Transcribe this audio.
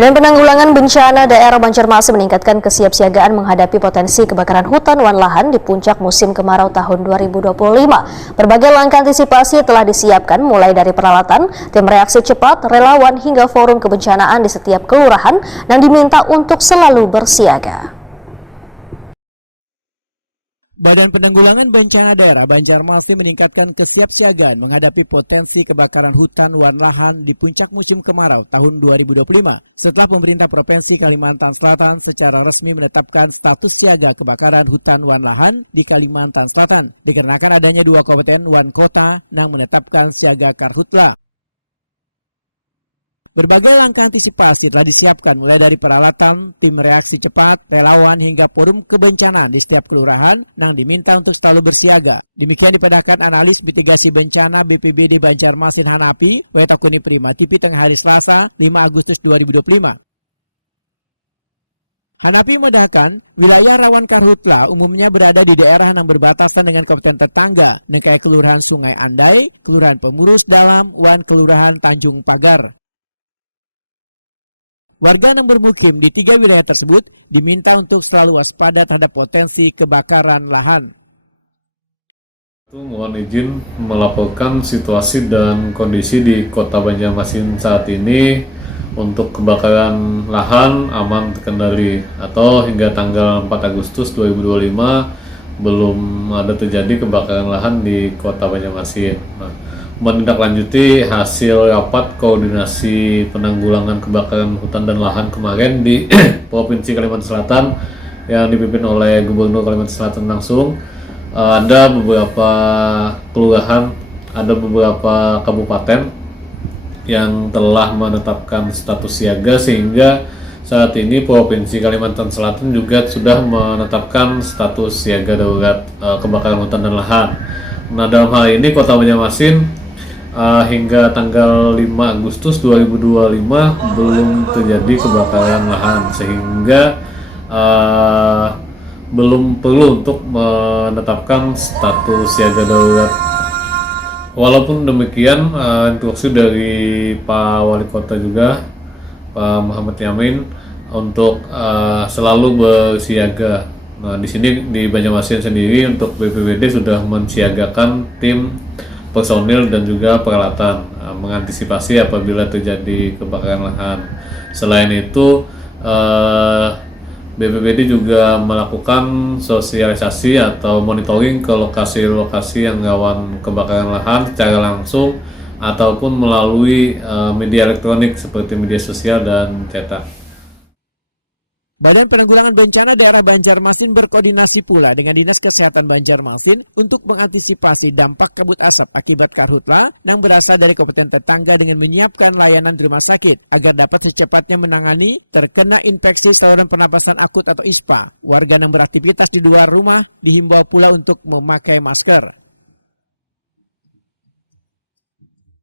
Badan Penanggulangan Bencana Daerah Banjarmasin meningkatkan kesiapsiagaan menghadapi potensi kebakaran hutan dan lahan di puncak musim kemarau tahun 2025. Berbagai langkah antisipasi telah disiapkan mulai dari peralatan, tim reaksi cepat, relawan hingga forum kebencanaan di setiap kelurahan yang diminta untuk selalu bersiaga. Badan Penanggulangan Bencana Daerah Banjarmasin meningkatkan kesiapsiagaan menghadapi potensi kebakaran hutan dan lahan di puncak musim kemarau tahun 2025. Setelah pemerintah Provinsi Kalimantan Selatan secara resmi menetapkan status siaga kebakaran hutan dan lahan di Kalimantan Selatan, dikarenakan adanya 2 kabupaten dan kota yang menetapkan siaga karhutla. Berbagai langkah antisipasi telah disiapkan mulai dari peralatan, tim reaksi cepat, relawan hingga forum kebencanaan di setiap kelurahan yang diminta untuk selalu bersiaga. Demikian dipadahkan analis mitigasi bencana BPBD Banjarmasin Hanapi, Wetakuni Prima TV tengah hari Selasa 5 Agustus 2025. Hanapi medahkan, wilayah rawan karhutla umumnya berada di daerah yang berbatasan dengan kabupaten tetangga, kayak Kelurahan Sungai Andai, Kelurahan Pemurus Dalam, dan Kelurahan Tanjung Pagar. Warga yang bermukim di 3 wilayah tersebut diminta untuk selalu waspada terhadap potensi kebakaran lahan. Mohon izin melaporkan situasi dan kondisi di Kota Banjarmasin saat ini untuk kebakaran lahan aman terkendali atau hingga tanggal 4 Agustus 2025 belum ada terjadi kebakaran lahan di Kota Banjarmasin. Menindaklanjuti hasil rapat koordinasi penanggulangan kebakaran hutan dan lahan kemarin di Provinsi Kalimantan Selatan yang dipimpin oleh Gubernur Kalimantan Selatan langsung, ada beberapa kelurahan, ada beberapa kabupaten yang telah menetapkan status siaga, sehingga saat ini Provinsi Kalimantan Selatan juga sudah menetapkan status siaga darurat kebakaran hutan dan lahan. Nah, dalam hal ini Kota Banjarmasin hingga tanggal 5 Agustus 2025 belum terjadi kebakaran lahan, sehingga belum perlu untuk menetapkan status siaga darurat. Walaupun demikian, instruksi dari Pak Wali Kota juga, Pak Muhammad Yamin, untuk selalu bersiaga. Nah, di sini di Banjarmasin sendiri untuk BPBD sudah mensiagakan tim personil dan juga peralatan mengantisipasi apabila terjadi kebakaran lahan. Selain itu, BPBD juga melakukan sosialisasi atau monitoring ke lokasi-lokasi yang rawan kebakaran lahan secara langsung ataupun melalui media elektronik seperti media sosial dan cetak. Badan Penanggulangan Bencana Daerah Banjarmasin berkoordinasi pula dengan Dinas Kesehatan Banjarmasin untuk mengantisipasi dampak kabut asap akibat karhutla yang berasal dari kabupaten tetangga dengan menyiapkan layanan di rumah sakit agar dapat secepatnya menangani terkena infeksi saluran pernapasan akut atau ISPA. Warga yang beraktivitas di luar rumah dihimbau pula untuk memakai masker.